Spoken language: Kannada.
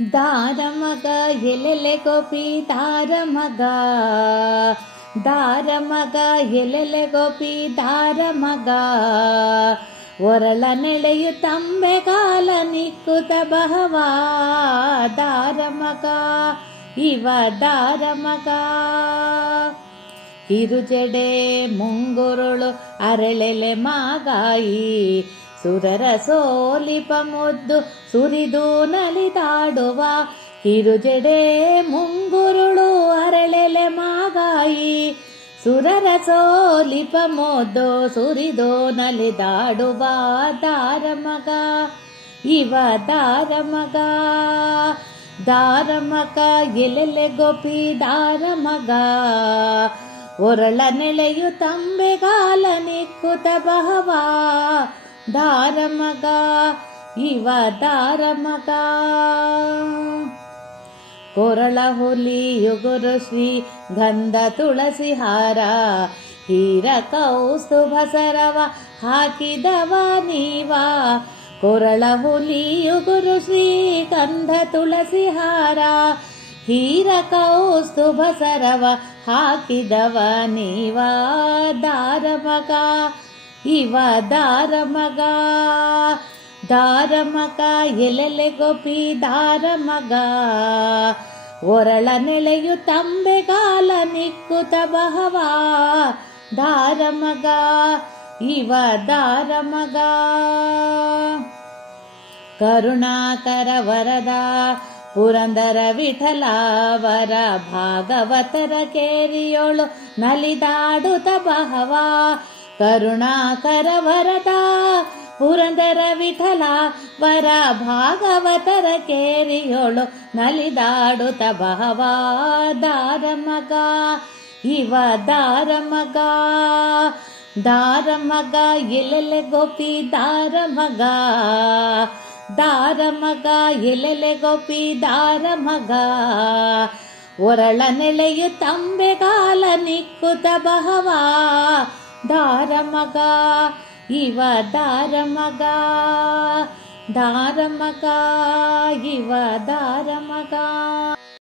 ದಾರಮಗ ಎಲೆಲೆ ಗೋಪಿ ದಾರಮಗ, ದಾರಮಗ ಎಲೆಲೆ ಗೋಪಿ ದಾರಮಗ, ಒರಳ ನೆಳೆಯು ತಂಬೆಗಾಲ ನಿಕ್ಕುತ ಬಹವ ದಾರಮಗ ಇವ ದಾರಮಗ. ಕಿರುಜಡೆ ಮುಂಗುರುಳು ಅರಳೆಲೆ ಮಾಗಾಯಿ, ಸುರರ ಸೋಲಿಪ ಮುದ್ದು ಸುರಿದು ನಲಿದಾಡುವ. ಕಿರುಜಡೆ ಮುಂಗುರುಳು ಅರಳೆಲೆ ಮಾಗಾಯಿ, ಸುರರ ಸೋಲಿಪ ಮುದ್ದು ಸುರಿದು ನಲಿದಾಡುವ ದಾರಮಗ ಇವ ದಾರಮಗ. ದಾರಮಗ ಎಲೆಲೆ ಗೋಪಿ ದಾರಮಗ, ಒರಳ ನೆಳೆಯು ತಂಬೆಗಾಲ ನಿಕ್ಕುತ ಬಹವ ದಾರಮಗ ಇವ ದಾರಮಗ. ಕೊರಳ ಹುಲಿ ಯುಗುರು ಶ್ರೀ ಗಂಧ ತುಳಸಿ ಹಾರ, ಹೀರ ಕೌಸ್ತುಭ ಸರವ ಹಾಕಿದವ ನೀವ. ಕೊರಳ ಹುಲಿ ಯುಗುರು ಶ್ರೀ ಗಂಧ ತುಳಸಿ ಹಾರ, ಹೀರ ಕೌಸ್ತುಭ ಸರವ ಹಾಕಿದವ ನೀವ ದಾರಮಗ ಇವ ದಾರಮಗ. ದಾರಮಗ ಎಲೆಲೆ ಗೋಪಿ ದಾರಮಗ, ಒರಳ ನೆಳೆಯು ತಂಬೆಗಾಲ ನಿಕ್ಕುತ ಬಹವ ದಾರಮಗ ಇವ ದಾರಮಗ. ಕರುಣಾಕರ ವರದ ಪುರಂದರ ವಿಠಲವರ, ಭಾಗವತರ ಕೇರಿಯೋಳು ನಲಿದಾಡುತ್ತ ಬಹವ. ಕರುಣಾಕರ ವರದ ಪುರಂದರ ವಿಠಲ ವರ, ಭಾಗವತರ ಕೇರಿಯೋಳು ನಲಿದಾಡುತ್ತ ಬಹವ ದಾರಮಗ ಇವ ದಾರಮಗ. ದಾರಮಗ ಎಲೆಲೆ ಗೋಪಿ ದಾರಮಗ, ದಾರಮಗ ಎಲೆಲೆ ಗೋಪಿ ದಾರಮಗ, ಒರಳ ನೆಳೆಯು ತಂಬೆಗಾಲ ನಿಕ್ಕುತ ಬಹವ ದಾರಮಗ ಇವ ದಾರಮಗ. ದಾರಮಗ ಇವ ದಾರಮಗ.